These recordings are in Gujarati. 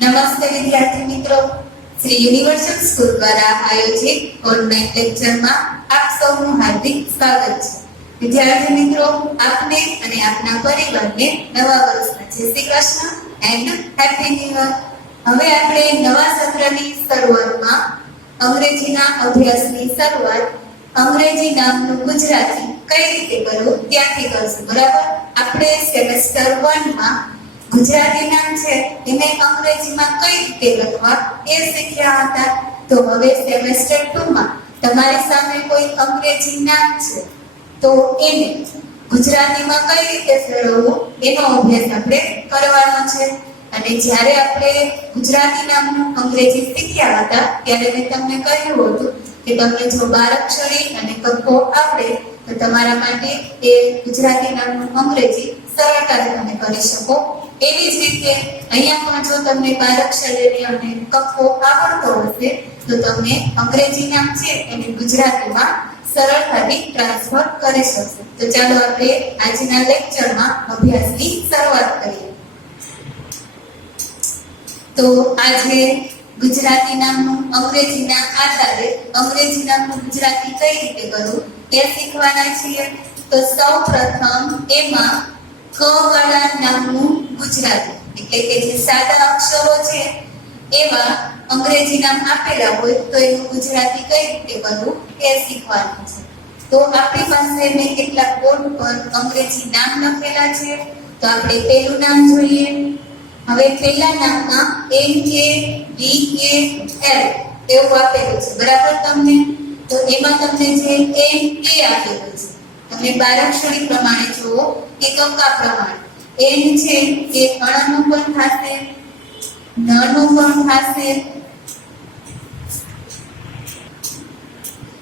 નમસ્તે વિદ્યાર્થી મિત્રો, શ્રી યુનિવર્સલ સ્કૂલ દ્વારા આયોજિત ઓનલાઈન લેક્ચરમાં આપ સૌનું હાર્દિક સ્વાગત છે. વિદ્યાર્થી મિત્રો, આપને અને આપના પરિવારને નવા વર્ષના જય Shri Krishna and happy new year. હવે આપણે નવા સત્રની શરૂઆતમાં અંગ્રેજીના અભ્યાસની શરૂઆત અંગ્રેજી નામનું ગુજરાતી કઈ રીતે કરવું ત્યાંથી કરશું. બરાબર, આપણે સેમેસ્ટર 1 માં ગુજરાતી નામ છે એને અંગ્રેજીમાં કઈ રીતે લખવા એ શીખ્યા હતા. તો હવે સેમેસ્ટર 2 માં તમારી સામે કોઈ અંગ્રેજી નામ છે તો એને ગુજરાતીમાં કઈ રીતે ફેરવવું એનો અભ્યાસ આપણે કરવાનો છે. અને જ્યારે આપણે ગુજરાતી નામનું અંગ્રેજી શીખ્યા હતા ત્યારે મેં તમને કહ્યું હતું કે તમને જો 12 અક્ષરી અને કક્કો આવડે તો તમારા માટે એ ગુજરાતી નામનું અંગ્રેજી સરળતાથી તમે કરી શકો. એવી જ રીતે અહીંયા પણ જો તમને 12 અક્ષરી અને કક્કો આવડતો હશે તો તમે અંગ્રેજી નામ છે એને ગુજરાતીમાં સરળતાથી ટ્રાન્સફર કરી શકશો. તો ચાલો આપણે આજના લેક્ચરમાં અભ્યાસની શરૂઆત કરીએ. તો આજે ગુજરાતી નામનું અંગ્રેજીના આધારે અંગ્રેજી નામનું ગુજરાતી કઈ રીતે કરવું એ શીખવાના છીએ. તો સૌપ્રથમ એમાં ક વાળા નામનું ગુજરાતી એટલે કે જે સાદા અક્ષરો છે એવા અંગ્રેજી નામ આપેલા હોય તો એનું ગુજરાતી કઈ રીતે કરવું એ શીખવાનું છે. તો આપણી પાસે મેં કેટલાક બોર્ડ પર અંગ્રેજી નામ લખેલા છે. તો આપણે પહેલું નામ જોઈએ. હવે પહેલા નામમાં NAVAL એવું આપેલું છે, બરાબર તમને. તો એમાં તમને જે NA આપેલું છે તમે 12 અક્ષરી પ્રમાણે જુઓ કે કક્કા પ્રમાણે N છે એ અણનું પણ થશે, નનું પણ થશે.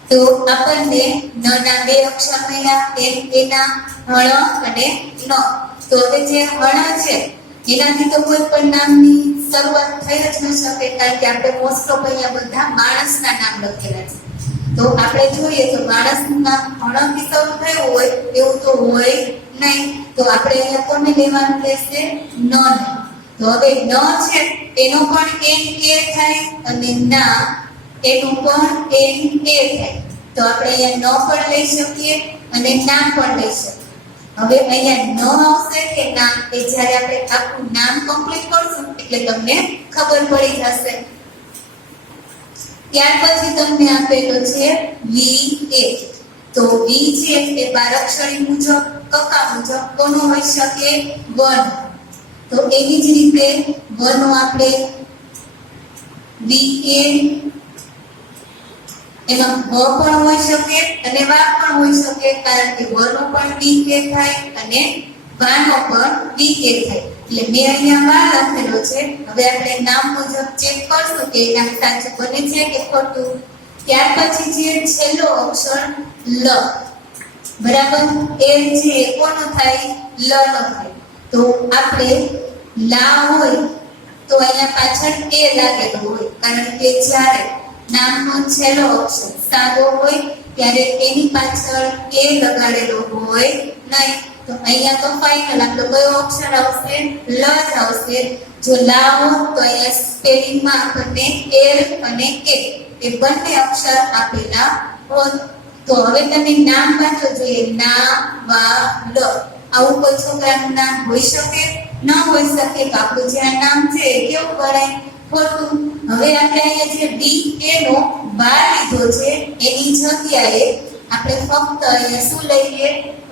તો આપણને નના 2 અક્ષર મળ્યા, એના હળ અને ન. તો હવે જે હળ છે એનાથી તો કોઈ પણ નામની શરૂઆત થઈ જ ન શકે, કારણ કે આપણે મોસ્ટ ઓફ અહીંયા બધા માણસના નામ લખેલા છે. તો આપણે જોઈએ તો માણસનું નામ હળથી શરૂ થયું હોય એવું તો હોય નહીં. તો આપણે અહીંયા કોને લેવાનું રહેશે? ન. તો હવે ન છે એનો પણ NA થાય અને ના એનું પણ NA થાય. તો આપણે અહીંયા ન પણ લઈ શકીએ અને ના પણ લઈ શકીએ. હવે અહીંયા ન આવશે કે ના એ જ્યારે આપણે આખું નામ કમ્પ્લીટ કરશું એટલે તમને ખબર પડી જશે. ત્યાર પછી તમને આપેલો છે VA. તો V છે એ 12 અક્ષરી મુજબ કક્કા મુજબ કોનો હોઈ શકે? વન. તો એવી જ રીતે વનો આપણે VA એમાં વ પણ હોઈ શકે અને વા પણ હોઈ શકે, કારણ કે વનો પણ VA થાય અને વાનો પણ VA થાય. એટલે મેં અહીંયા વા લખેલો છે. હવે આપણે નામ મુજબ ચેક કરશું કે નામ સાચું બને છે કે ખોટું. ત્યાર પછી જે છેલ્લો અક્ષર લ, બરાબર, એ છે કોનો થાય? લ નો થાય. તો આપણે લા હોય તો અહીંયા પાછળ એ લાગેલો હોય, કારણ કે જ્યારે નામનો છેલ્લો અક્ષર સાદો હોય ત્યારે એની પાછળ એ લગાડેલો હોય નહીં. તો અહીંયા તો ફાઇનલ આપણો કયો અક્ષર આવશે? લ જ આવશે. જો લા હોય તો અહીંયા સ્પેલિંગમાં આપણને એલ અને એ બંને અક્ષર આપેલા હોય. તો હવે તમે નામ વાંચો જોઈએ, ના વા લ. આવું કોઈ છોકરાનું નામ હોઈ શકે? ન હોઈ શકે. તો આપણું જે આ નામ છે એ કેવું ગણાય? ખોટું. હવે આપણે અહીંયા જે VA નો વા લીધો છે એની જગ્યાએ આપણે ફક્ત અહીંયા શું લઈએ?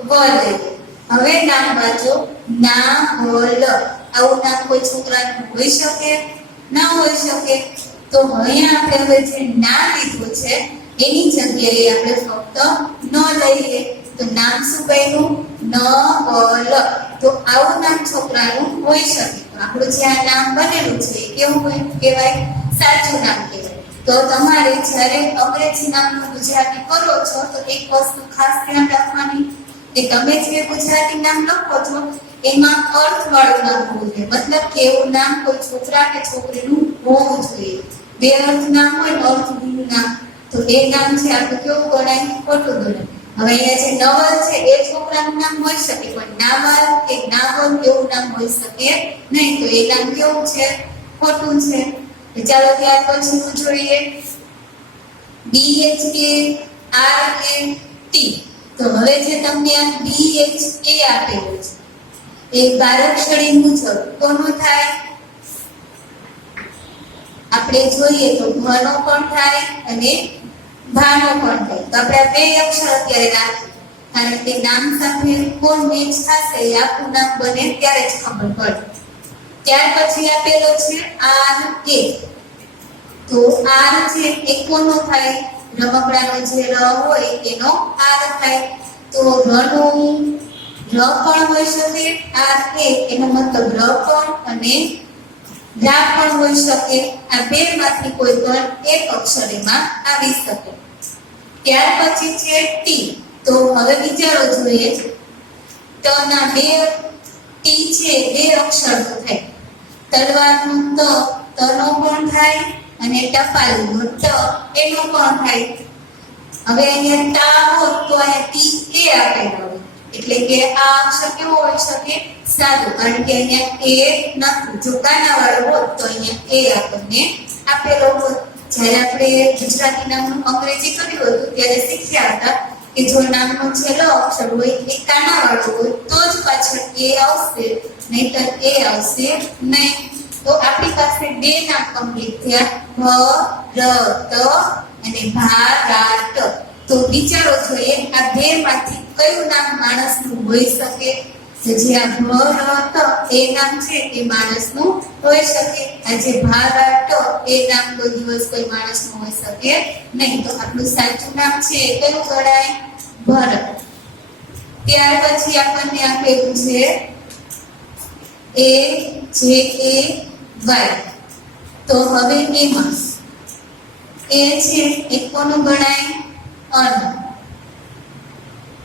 વ લઈએ. હવે નામ વાંચો, ના વ લ. આવું નામ કોઈ છોકરાનું હોઈ શકે? ના હોઈ શકે. તો અહીંયા આપણે હવે જે નામ લીધું છે એની જગ્યાએ આપણે ફક્ત ન લઈએ. તો નામ શું બન્યું? ન વ લ. તો આવું નામ છોકરાનું હોઈ શકે. આપણું જે આ નામ બનેલું છે એ કેવું કહેવાય? સાચું નામ કહેવાય. તો તમારે જ્યારે અંગ્રેજી નામનું ગુજરાતી કરો છો તો એક વસ્તુ ખાસ ધ્યાન રાખવાની કે તમે જે ગુજરાતી નામ લખો છો એમાં અર્થવાળું નામ હોવું જોઈએ. મતલબ કે એવું નામ કોઈ છોકરા કે છોકરીનું હોવું જોઈએ. બે અર્થ નામ હોય, અર્થહીન નામ, તો એ નામ છે આપણે કેવું ગણાય? ખોટું ગણાય. હવે અહીંયા જે નવલ છે એ છોકરાનું નામ હોઈ શકે, પણ નાવલ કે નાવલ એવું નામ હોઈ શકે નહીં. તો એ નામ કેવું છે? ખોટું છે. તો ચાલો ત્યાર પછીનું જોઈએ. BHA RAT. તો હવે જે તમને આ BHA આપેલું છે એ બારક્ષરી મુજબ કોનું થાય? આપણે જોઈએ તો ઘનો પણ થાય અને ભાનો પણ થાય. તો આપણે બે અક્ષર અત્યારે રાખીએ, કારણ કે નામ સાથે કોણ મેચ થશે એ આખું નામ બને ત્યારે જ ખબર પડે. ત્યાર પછી આપેલો છે RA. તો R છે એ કોનો થાય? રમકડાનો જે ર હોય એનો R થાય. તો રનું ર પણ હોઈ શકે, RA એનો મતલબ ર પણ અને રા પણ હોઈ શકે. આ બે માંથી કોઈ પણ એક અક્ષર એમાં આવી શકે. ત્યાર પછી છે ટી. તો હવે વિચારો જોઈએ, ટ ના બે ટી છે બે અક્ષરનો થાય. તલવારનો ત તનો પણ થાય અને ટપાલીનો ટ એનો પણ થાય. હવે અહીંયા ટા હોત તો અહીંયા ટી એ આપેલો હોય, એટલે કે આ અક્ષર કેવો હોઈ શકે? સાદું, કારણ કે અહીંયા એ નથી. જો કાના વાળો હોત તો અહીંયા એ આપણને આપેલો હોત. જ્યારે આપણે ગુજરાતી નામનું અંગ્રેજી કર્યું હતું ત્યારે શીખ્યા હતા કે જો નામનો છેલ્લો અક્ષર હોય એ કાના વાળો હોય તો જ પાછળ એ આવશે, નહીતર એ આવશે નહીં. તો આપણી પાસે બે નામ કમ્પ્લીટ થયા, ભરત અને ભારત. તો વિચારો જોઈએ આ બે માંથી કયું નામ માણસનું હોઈ શકે? તો જે આ ભરત એ નામ છે એ માણસનું હોઈ શકે. આ જે ભારત એ નામ કોઈ દિવસ કોઈ માણસનું હોઈ શકે નહીં. તો આપણું સાચું નામ છે એ કયું ગણાય? ભરત. ત્યાર પછી આપણને આપેલું છે AJAY. તો હવે એમાં એ છે એ કોનું ગણાય? અન.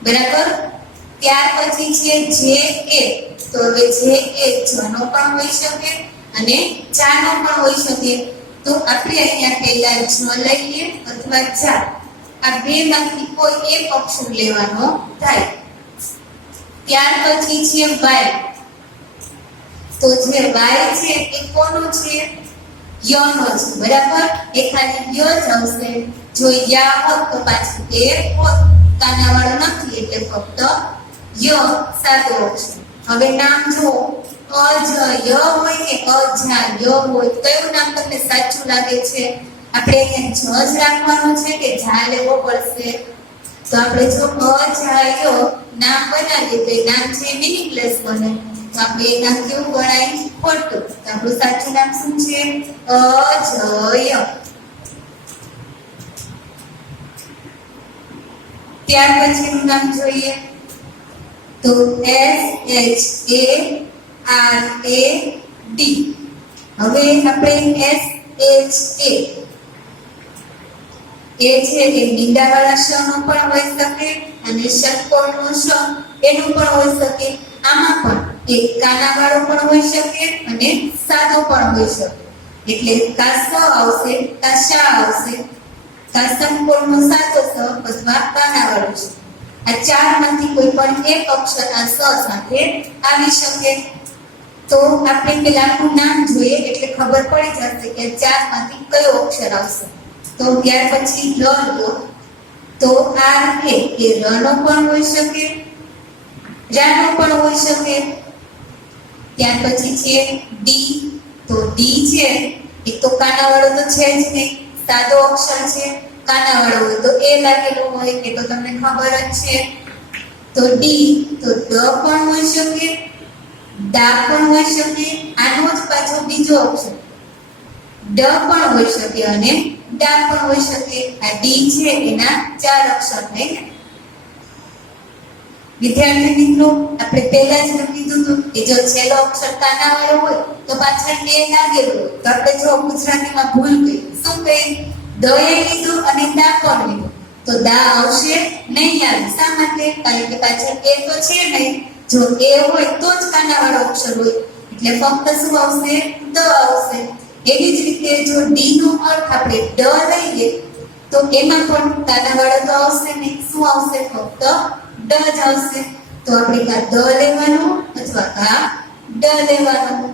બરાબર. ત્યાર પછી છે JA. તો હવે JA જનો પણ હોઈ શકે અને જાનો પણ હોઈ શકે. તો આપણે અહીંયા પહેલા જ લઈએ અથવા જા, આ બે માંથી કોઈ એક અક્ષર લેવાનો થાય. ત્યાર પછી છે વાય. તો જે વાય છે એ કોનો છે? યનો છે. બરાબર. એ ખાલી ય જ આવશે. જો યા હોત તો પાછું એ હોત. કાના વાળો નથી એટલે ફક્ત ય સાદો અક્ષર. હવે નામ જો અજય હોય કે અજાય હોય, કયું નામ તમને સાચું લાગે છે? આપણે અહીંયા જ રાખવાનું છે કે જા લેવો પડશે? તો આપણે જો અજાય નામ બનાવીએ તો એ નામ છે મીનિંગલેસ બને. તો આપણે એ નામ કેવું ગણાય? ખોટું. તો આપણું સાચું નામ શું છે? અજય. ત્યાર પછીનું નામ જોઈએ તો SHARAD. હવે આપણે SHA એ છે એ મીંડાવાળા શ નો પણ હોઈ શકે અને ષટકોણનો શ એનું પણ હોઈ શકે. આમાં પણ એક કાનાવાળો પણ હોઈ શકે અને સાદો પણ હોઈ શકે. એટલે કા સ આવશે, કા શા આવશે, કા ષટકોણનો સાદો સ અથવા કાનાવાળો શ. આ ચાર માંથી કોઈ પણ એક અક્ષર આ સ સાથે આવી શકે. તો આપણે પેલા આખું નામ જોઈએ એટલે ખબર પડી જશે કે ચાર માંથી કયો અક્ષર આવશે. તો ત્યાર પછી ર લો તો R એ રનો પણ હોઈ શકે, રાનો પણ હોઈ શકે. ત્યાર પછી છે ડી. તો ડી છે એ તો કાનાવાળો તો છે જ નહીં, સાદો અક્ષર છે. કાનાવાળો હોય તો એ લાગેલું હોય એ તો તમને ખબર જ છે. તો ડી. તો ડ પણ હોઈ શકે, દા પણ હોઈ શકે. આનો જ પાછો બીજો અક્ષર ડ પણ હોઈ શકે અને ડા પણ હોઈ શકે. આ ડી છે એના ચાર અક્ષર થાય. વિદ્યાર્થી મિત્રો, આપણે પહેલા જ કીધું હતું કે જો છેલ્લો અક્ષર કાનાવાળો હોય તો પાછળ એ લાગેલું હોય. તો આપણે જો ગુજરાતીમાં ભૂલ કરી, શું કહી? દ એ લીધું અને દા પણ લીધું. તો દા આવશે નહીં આવે. શા માટે? કારણ કે પાછળ એ તો છે નહીં. જો એ હોય તો જ કાનાવાળો અક્ષર હોય એટલે ફક્ત શું આવશે? દ આવશે. એવી જ રીતે જો ડી નો અર્થ આપણે ડ લઈએ તો એમાં પણ કાનાવાળો તો આવશે નહીં. શું આવશે? ફક્ત ડ જ આવશે. તો આપણે કા દ લેવાનું અથવા કા ડ લેવાનું.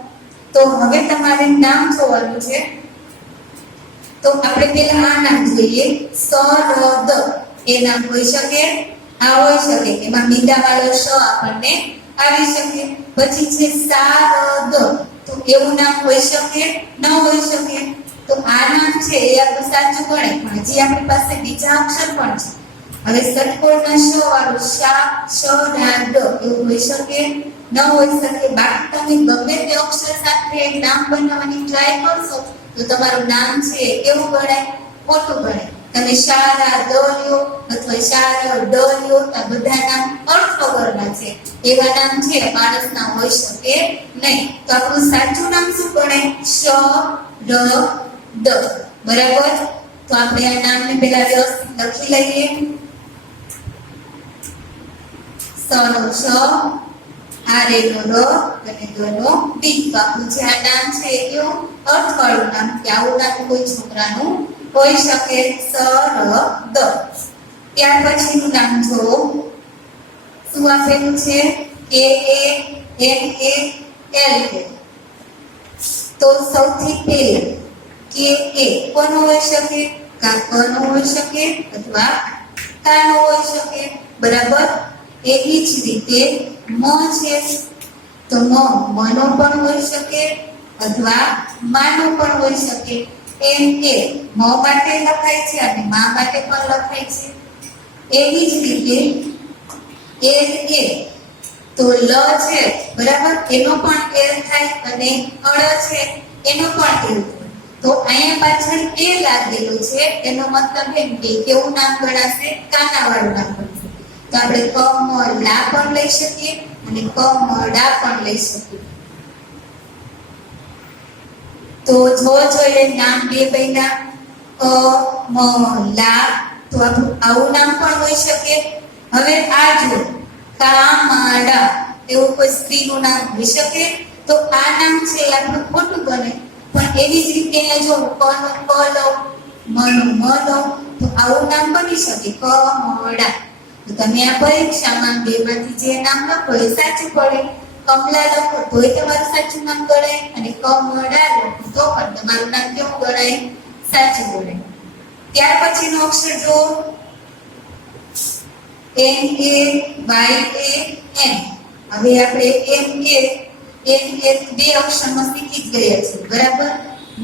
તો હવે તમારે નામ જોવાનું છે. તો આપણે પેલા આ નામ જોઈએ. સરદ એ નામ હોઈ શકે, આ હોઈ શકે, એમાં મીંડા વાળો શ આપણને આવી શકે. પછી છે શારદ, તો એવું નામ હોઈ શકે, ન હોઈ શકે. તો આ નામ છે એ આપણું સાચું ગણે, પણ હજી આપણી પાસે બીજા અક્ષર પણ છે. હવે ષટકોણના શ વાળું શા, શ ના દ એવું હોઈ શકે, ન હોઈ શકે. બાકી તમે ગમે તે અક્ષર સાથે નામ બનાવવાની ટ્રાય કરશો તો તમારું નામ છે કેવું ગણાય? ખોટું ગણાય. તમે શારા દ લ્યો અથવા શાર ડ લ્યો, આ બધા નામ અર્થ વગરના છે, એવા નામ છે માણસના હોઈ શકે નહીં. તો આપણું સાચું નામ શું ગણાય? શ ર દ. બરાબર. તો આપણે આ નામને પહેલા વ્યવસ્થિત લખી લઈએ. સ નો શ, આ રે નો ર અને દ નો ડી. તો આપણું જે આ નામ છે એ કેવું અર્થવાળું નામ, કે આવું નામ કોઈ છોકરાનું હોઈ શકે. સ ર દ. ત્યાર પછીનું નામ જો શું આપેલું છે? કે એ એન એ એલ એ. તો સૌથી પહેલા કે એ કોનો હોઈ શકે? કા કનો હોઈ શકે અથવા કાનો હોઈ શકે. બરાબર. એવી જ રીતે મ છે, તો મનો પણ હોઈ શકે અથવા માનો પણ હોઈ શકે. એમ કે મ માટે લખાય છે અને મા માટે પણ લખાય છે. એવી જ રીતે એલ એ, તો લ છે બરાબર, એનો પણ એલ થાય અને અળ છે એનો પણ એલ થાય. તો અહીંયા પાછળ એ લાગેલું છે, એનો મતલબ એમ કે કેવું નામ ગણાશે? કાનાવાળું નામ ગણાશે. તો આપણે કમલા પણ લઈ શકીએ અને કમળા પણ લઈ શકીએ. તો જો જોઈએ નામ બે બન્યા કમલા, તો આવું નામ પણ હોઈ શકે. હવે આ જો કામડા, એવું કોઈ સ્ત્રીનું નામ હોઈ શકે. તો આ નામ છે એ આપણું ખોટું બને. પણ એવી જ રીતે જો કનો ક લઉં, મનો મ લઉં, તો આવું નામ બની શકે કમળા. તો તમે આ પરીક્ષામાં બેમાંથી જે નામ લખો એ સાચું પડે. કમલા લખો તોય તમારું સાચું નામ ગણાય અને કમળા લખો તો પણ તમારું નામ કેવું ગણાય? સાચું ગણાય. ત્યાર પછીનો અક્ષર જો N A Y A N. હવે આપણે એન એ બે અક્ષરમાં શીખી જ ગયા છે. બરાબર.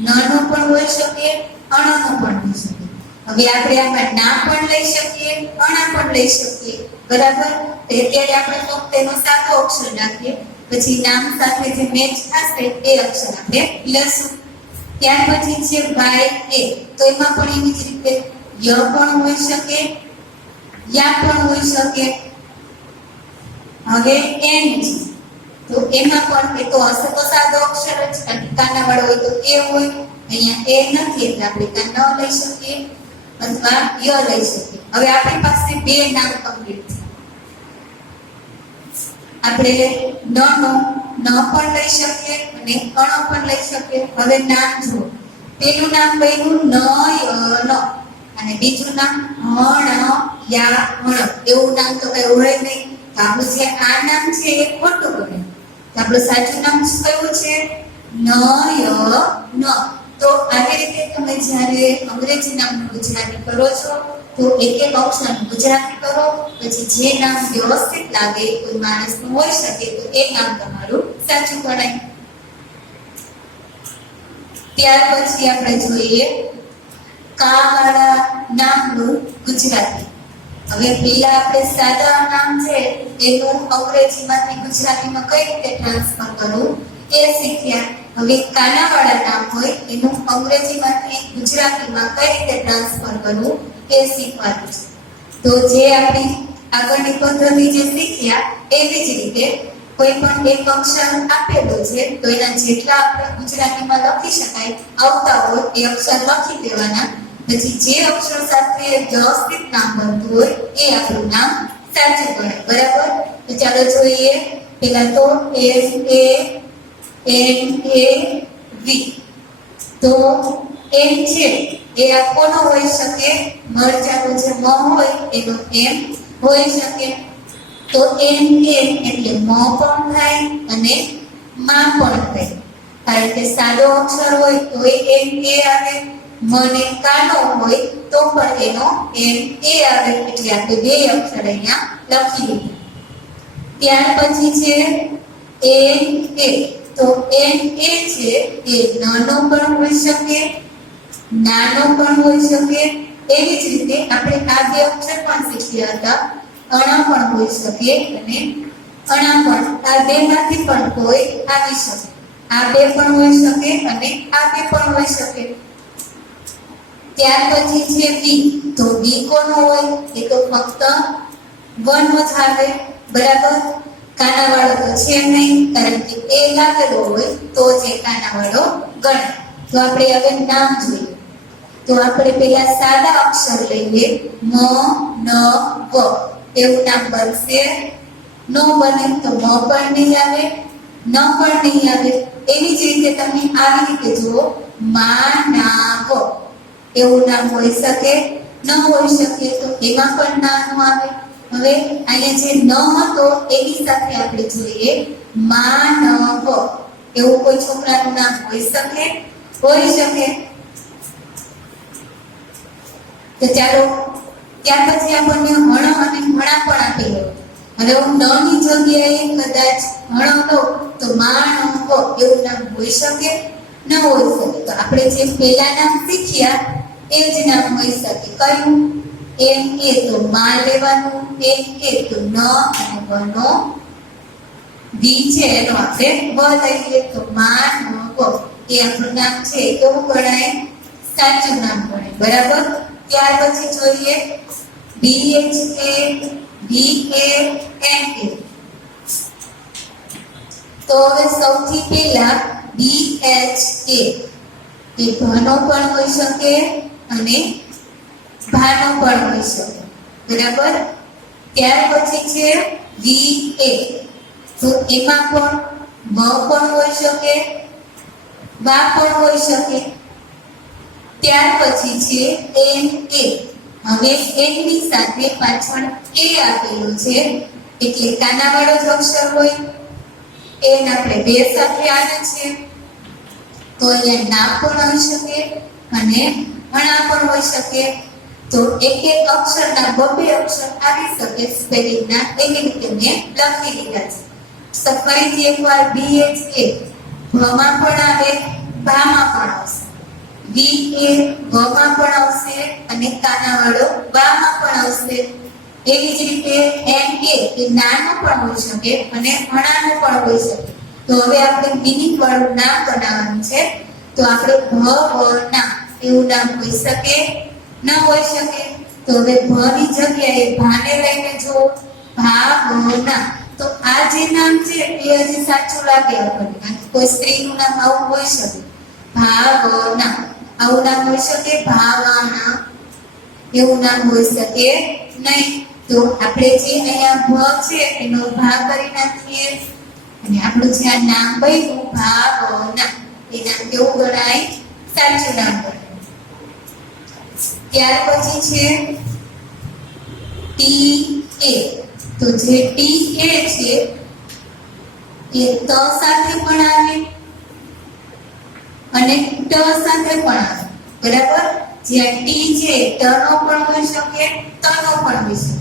નનો પણ હોઈ શકે, અણનો પણ હોઈ શકે. હવે આપણે આમાં ના પણ લઈ શકીએ, અણા પણ લઈ શકીએ. બરાબર. તો અત્યારે આપણે ફક્ત એનો સાદો અક્ષર નાખીએ, પછી નામ સાથે જે મેચ થશે એ અક્ષર આપણે લઈશું. ત્યાર પછી છે વાય એ, તો એમાં પણ એવી જ રીતે ય પણ હોઈ શકે, યા પણ હોઈ શકે. હવે એન છે, તો એમાં પણ એ તો હશે તો સાદો અક્ષર જ, અને કાનાવાળો હોય તો એ હોય. અહીંયા એ નથી એટલે આપણે કાં ન લઈ શકીએ અથવા ય લઈ શકીએ. હવે આપણી પાસે બે નામ કમ્પ્લીટ છે. આપણે ન પણ લઈ શકીએ અને અણ પણ લઈ શકીએ. હવે નામ જુઓ. પેલું નામ બન્યું નયન અને બીજું નામ હણયાણ. એવું નામ તો કઈ હોય નહીં. તો આપણું જે આ નામ છે એ ખોટું બને. તો આપણું સાચું નામ કયું છે? નયન. તો આવી રીતે તમે જ્યારે અંગ્રેજી નામનું ગુજરાતી કરો છો તો એક એક અક્ષરનું ગુજરાતી કરો, પછી જે નામ વ્યવસ્થિત લાગે કોઈ માણસનું હોઈ શકે તો એ નામ તમારું સાચું ગણાય. ત્યાર પછી આપણે જોઈએ કાવાળા નામનું ગુજરાતી. હવે પેલા આપણે સાદા નામ છે એનું અંગ્રેજીમાંથી ગુજરાતીમાં કઈ રીતે ટ્રાન્સફર કરવું એ શીખ્યા. હવે કાનાવાળા નામ હોય એનું અંગ્રેજીમાંથી ગુજરાતીમાં કઈ રીતે ટ્રાન્સફર કરવું એ શીખવાનું છે. તો જે આપણી આગળની પદ્ધતિ જે શીખ્યા એવી જ રીતે કોઈ પણ એક અક્ષર આપેલો છે તો એના જેટલા આપણે ગુજરાતીમાં લખી શકાય આવતા હોય એ અક્ષર લખી દેવાના. પછી જે અક્ષર સાથે વ્યવસ્થિત નામ બનતું હોય એ આપણું નામ સાચું ગણાય. બરાબર. તો ચાલો જોઈએ. પહેલા તો એન એ વી. તો એન છે એ આ કોનો હોઈ શકે? મરચાનો જે મ હોય એનો એમ હોઈ શકે. તો એન એ એટલે મ પણ થાય અને મા પણ થાય. કારણ કે સાદો અક્ષર હોય તો એન એ આવે, મને કાનો હોય તો પણ એનો એન એ આવે, એટલે આપણે બે અક્ષર અહીંયા લખી દીધા. ત્યાર પછી છે એન એ. તો એન એ છે એ નાનો પણ હોઈ શકે, નાનો પણ હોઈ શકે. એવી જ રીતે આપણે આ બે અક્ષર પણ શીખ્યા હતા, અણા પણ હોઈ શકે અને અણા પણ. આ બેમાંથી પણ કોઈ આવી શકે. આ બે પણ હોઈ શકે અને આ બે પણ હોઈ શકે. ત્યાર પછી છે બી. તો બી કોનો હોય? એ તો ફક્ત વનનો જ આવે, બરાબર. કાનાવાળો તો છે નહીં, કારણ કે એ લાગેલો હોય તો જ એ કાનાવાળો ગણાય. તો આપણે હવે નામ જોઈએ. તો આપણે પેલા સાદા અક્ષર લઈએ, મ, ન, વ. એવું નામ બનશે. ન બને તો મ પણ નહીં આવે, ન પણ નહીં આવે. એવી જ રીતે તમે આવી રીતે જુઓ, માનવ. એવું નામ હોઈ શકે, ન હોઈ શકે. તો એમાં પણ નાનું આવે. હવે અહીંયા જે ન હતો એની સાથે આપણે જોઈએ માનવ. એવું કોઈ છોકરાનું નામ હોઈ શકે? હોઈ શકે. તો ચાલો, ત્યાર પછી આપણને હણ અને હણા પણ આપેલો. હવે હું ન ની જગ્યાએ કદાચ હણ લઉં તો માણવ એવું નામ હોઈ શકે? ન હોઈ શકે. તો આપણે જે પહેલા નામ શીખ્યા એ જ નામ હોઈ શકે. કયું? એન એ તો માં લેવાનું, એન એ તો ન અને વનો વી છે એનો આપણે વ લઈએ. તો માનવ એ આપણું નામ છે. કેવું ગણાય? સાચું નામ ગણાય, બરાબર. ત્યાર પછી જોઈએ બી એચ એ, બી એ, એન એ. તો હવે સૌથી પહેલા બી એચ એ. એ ભાનો પણ હોઈ શકે અને ભાનો પણ હોઈ શકે, બરાબર. ત્યાર પછી છે વી એ. તો એમાં પણ મ પણ હોઈ શકે, બા પણ હોઈ શકે. ત્યાર પછી છે એન એ. હવે એન ની સાથે પાછળ એ આપેલો છે એટલે કાનાવાળો જ અક્ષર હોય. એન આપણે બે સાથે આવે છે તો અહીંયા નામ પણ હોઈ શકે અને હણા પણ હોઈ શકે. તો એક એક અક્ષરના બબે અક્ષર આવી શકે સ્પેલિંગના, એવી રીતે મેં લખી દીધા છે. તો ફરીથી એકવાર બી એચ એ ભમાં પણ આવે, ભામાં પણ આવશે. વી એ વમાં પણ આવશે અને કાનાવાળો વામાં પણ આવશે. એવી જ રીતે એન એ નાનો પણ હોઈ શકે અને હણાનો પણ હોઈ શકે. તો હવે આપણે મિનિંગ વાળું નામ બનાવવાનું છે. તો આપણે ભવના એવું નામ હોઈ શકે? ન હોઈ શકે. તો હવે ભ ની જગ્યાએ ભાને લઈને જો ભાવના. તો આ જે નામ છે એ હજી સાચું લાગે આપણને. કોઈ સ્ત્રીનું નામ આવું હોઈ શકે, ભાવના. આવું નામ હોઈ શકે? ભાવાના. એવું નામ હોઈ શકે નહીં. તો આપણે જે અહીંયા ભ છે એનો ભા કરી નાખીએ અને આપણું જે આ નામ બન્યું ભાવના, એ નામ કેવું ગણાય? સાચું નામ ગણાય. ત્યાર પછી છે ટી એ. તો જે ટી એ છે એ ત સાથે પણ આવે અને ટ સાથે પણ આવે, બરાબર. જ્યાં ટી છે ટ નો પણ હોઈ શકે, ત નો પણ હોઈ શકે.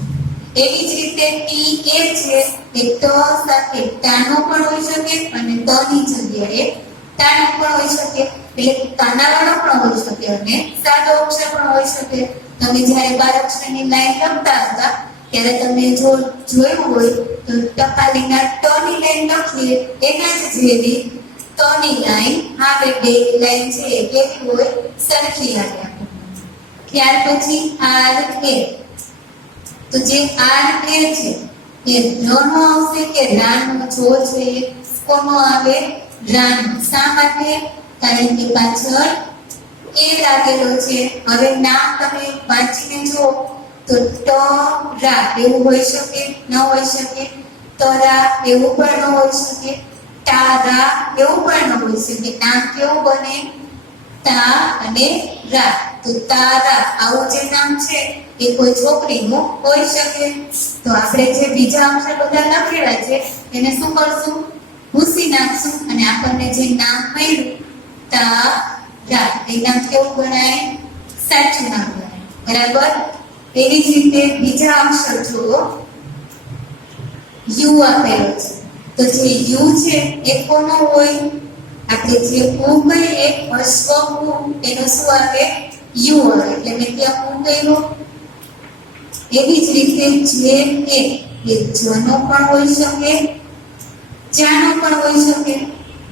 એવી જ રીતે ટી એ છે એ ટ સાથે ટાનો પણ હોઈ શકે અને ત ની જગ્યાએ ટાનો પણ હોઈ શકે. એટલે કાનાવાળો પણ હોઈ શકે અને સાદો અક્ષર પણ હોઈ શકે. તમે જ્યારે 12 અક્ષરની લાઈન લખતા હતા ત્યારે તમે જો જોયું હોય તો ટકાલીના ટ ની લાઈન લખીએ એના જ જેવી ત ની લાઈન આવે. બે લાઈન છે એ કેવી હોય? સરખી આવે. ત્યાર પછી આર એ. તો જે આર એ છે એ નો આવશે કે રાનો? જો જોઈએ કોનો આવે? રાન. શા માટે? કારણ કે પાછળ એ લાગેલો છે. હવે નામ તમે વાંચીને જો તો ટ રા એવું હોઈ શકે? ન હોઈ શકે. તરા એવું પણ ન હોઈ શકે. તારા એવું પણ ન હોઈ શકે. નામ કેવું બને? તા અને રા. તો તારા આવું જે નામ છે એ કોઈ છોકરીનું હોઈ શકે. તો આપણે જે બીજા અક્ષર બધા લખેલા છે એને શું કરશું? ભૂસી નાખશું અને આપણને જે નામ મળ્યું તારા, એ નામ કેવું ગણાય? સાચું નામ ગણાય. બરાબર? એવી જ રીતે બીજા અક્ષર જુઓ, યુ આપેલો છે. તો જે યુ છે એ કોનો હોય? આપણે જે ઉ કહીએ હસ્વ ઉ, એનો શું આવે? યુ આવે. એટલે મેં ત્યાં ઉ કર્યો. એવી જ રીતે જે એ જનો પણ હોઈ શકે, ચાનો પણ હોઈ શકે.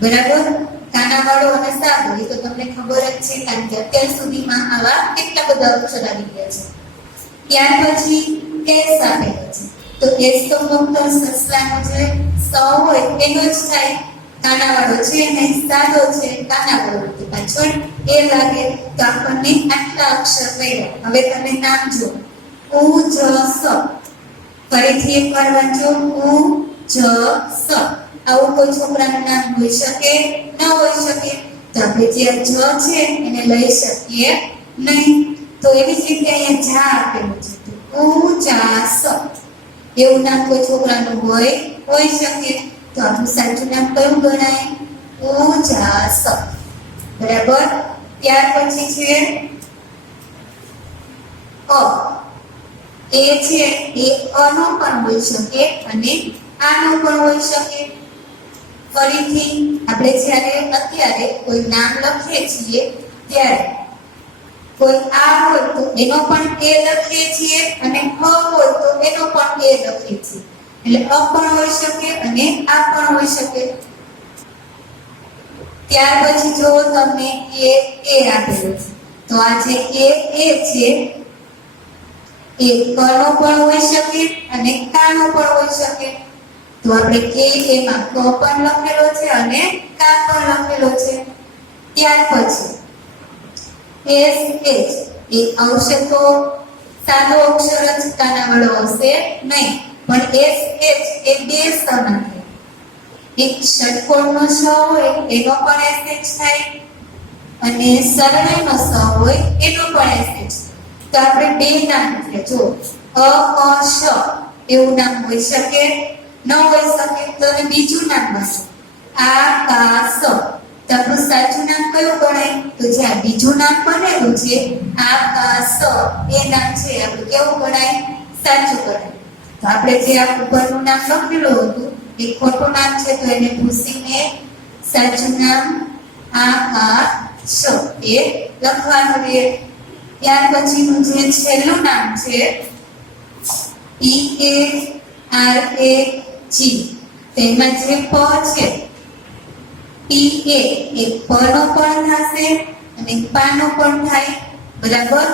બરાબર? કાનાવાળો અને સાદો એ તો તમને ખબર જ છે, કારણ કે અત્યાર સુધીમાં આવા કેટલા બધા અક્ષર આવી ગયા છે. ત્યાર પછી એસ આપેલો છે. તો એસ તો ફક્ત સસલાનો જે સ હોય એનો જ થાય. કાનાવાળો છે ને સાદો છે, કાનાવાળો તો પાછળ એ લાગે. તો આપણને આટલા અક્ષર મળ્યા. હવે તમે નામ જો, ઉ જ સ. ફરીથી એકવાર વાંચો, ઉ જ સ. આવું કોઈ છોકરાનું નામ હોઈ શકે? ન હોઈ શકે. તો આપણે જે જ છે એને લઈ શકીએ નહીં. તો એવી જ રીતે અહીંયા જા આપેલું છે. ઉ જા સ. એવું નામ કોઈ છોકરાનું હોઈ શકે. તો આપણું સાચું નામ કયું ગણાય? ઉ જા સ. બરાબર? ત્યાર પછી છે અ. એ છે એ અનો પણ હોઈ શકે અને આનો પણ હોઈ શકે. ફરીથી આપણે જ્યારે અત્યારે કોઈ નામ લખીએ છીએ ત્યારે કોઈ આ હોય તો એનો પણ એ લખીએ છીએ અને અ હોય તો એનો પણ એ લખીએ છીએ. એટલે અ પણ હોઈ શકે અને આ પણ હોઈ શકે. ત્યાર પછી જો તમને એ આપેલું છે, તો આ જે એ છે એ કનો પણ હોઈ શકે અને કાનો પણ હોઈ શકે. તો આપણે કે એમાં ક પણ લખેલો છે અને કા પણ લખેલો છે. ત્યાર પછી એસ એચ એ આવશે તો સાદો અક્ષર જ, કાનાવાળો આવશે નહીં. પણ એસ એચ એ બે સ ના થાય. એક ષટકોણનો સ હોય એનો પણ એસ એચ થાય અને સરળનો સ હોય એનો પણ એસ એચ. તો આપણે બે નામ એટલે જો અ શ એવું નામ હોઈ શકે? ન હોઈ શકે. તો હવે બીજું નામ હશે આકાશ. તો આપણું સાચું નામ કયું ગણાય? તો જે આ બીજું નામ બનેલું છે આકાશ, એ નામ છે આપણું કેવું ગણાય? સાચું ગણાય. તો આપણે જે આ ઉપરનું નામ લખેલું હતું એ ખોટું નામ છે, તો એને ભૂસીને સાચું નામ આકાશ એ લખવાનું રહે. ત્યાર પછીનું જે છેલ્લું નામ છે ઈ એ આર એ જી, તેમાં જે પ છે પી એ પનો પણ થશે અને પાનો પણ થાય. બરાબર?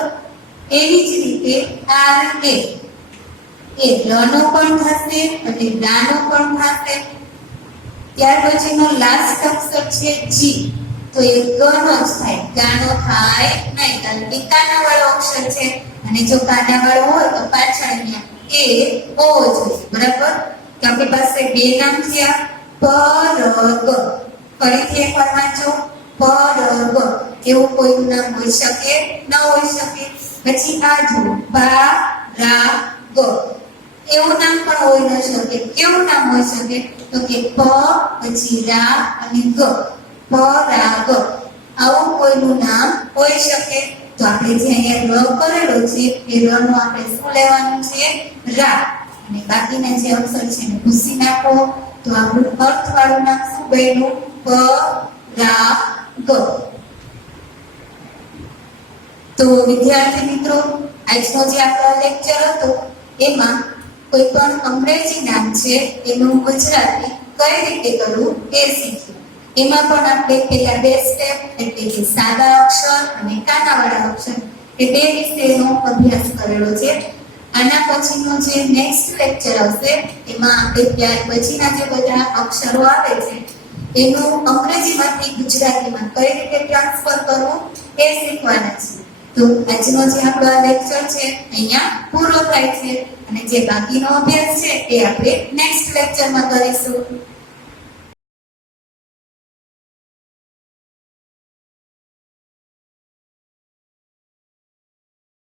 એવી જ રીતે આર એ લનો પણ થશે અને દાનો પણ થશે. ત્યાર પછીનો લાસ્ટ અક્ષર છે જી, તો એ ગનો જ થાય, ગાનો થાય નહીં, કારણ કે કાનાવાળો અક્ષર છે અને જો કાનાવાળો હોય તો પાછળ અહીંયા એ હોવો જોઈએ. બરાબર? તો આપણી પાસે બે નામ થયા પરગ. ફરીથી એકવાર વાંચો, પરગ. એવું કોઈનું નામ હોઈ શકે? ન હોઈ શકે. પછી આ જુઓ, બા રા ગ. એવું નામ પણ હોઈ ન શકે. કેવું નામ હોઈ શકે? તો કે પ પછી રા અને ગ, પરાગ. આવું કોઈનું નામ હોઈ શકે. તો આપણે જે અહીંયા ર કરેલો છે એ ર નો આપણે શું લેવાનું છે? રા. અને બાકીના જે અક્ષર છે એને ભૂસી નાખો. તો આપણું અર્થવાળું નામ શું બન્યું? પ રા ગ. તો વિદ્યાર્થી મિત્રો, આજનો જે આપણો લેક્ચર હતો એમાં કોઈ પણ અંગ્રેજી નામ છે એનું ગુજરાતી કઈ રીતે કરવું એ શીખ્યું. એમાં પણ આપણે પહેલા બે સ્ટેપ એટલે કે સાદા અક્ષર અને કાનાવાળા અક્ષર એ બે વિષયનો અભ્યાસ કરેલો છે. આના પછીનો જે નેક્સ્ટ લેક્ચર આવશે એમાં આપણે ત્યાર પછીના જે બધા અક્ષરો આવે છે એનું અંગ્રેજીમાંથી ગુજરાતીમાં કઈ રીતે ટ્રાન્સફર કરવું એ શીખવાના છે. તો આજનો જે આપણો આ લેક્ચર છે અહીંયા પૂરો થાય છે અને જે બાકીનો અભ્યાસ છે એ આપણે નેક્સ્ટ લેક્ચરમાં કરીશું.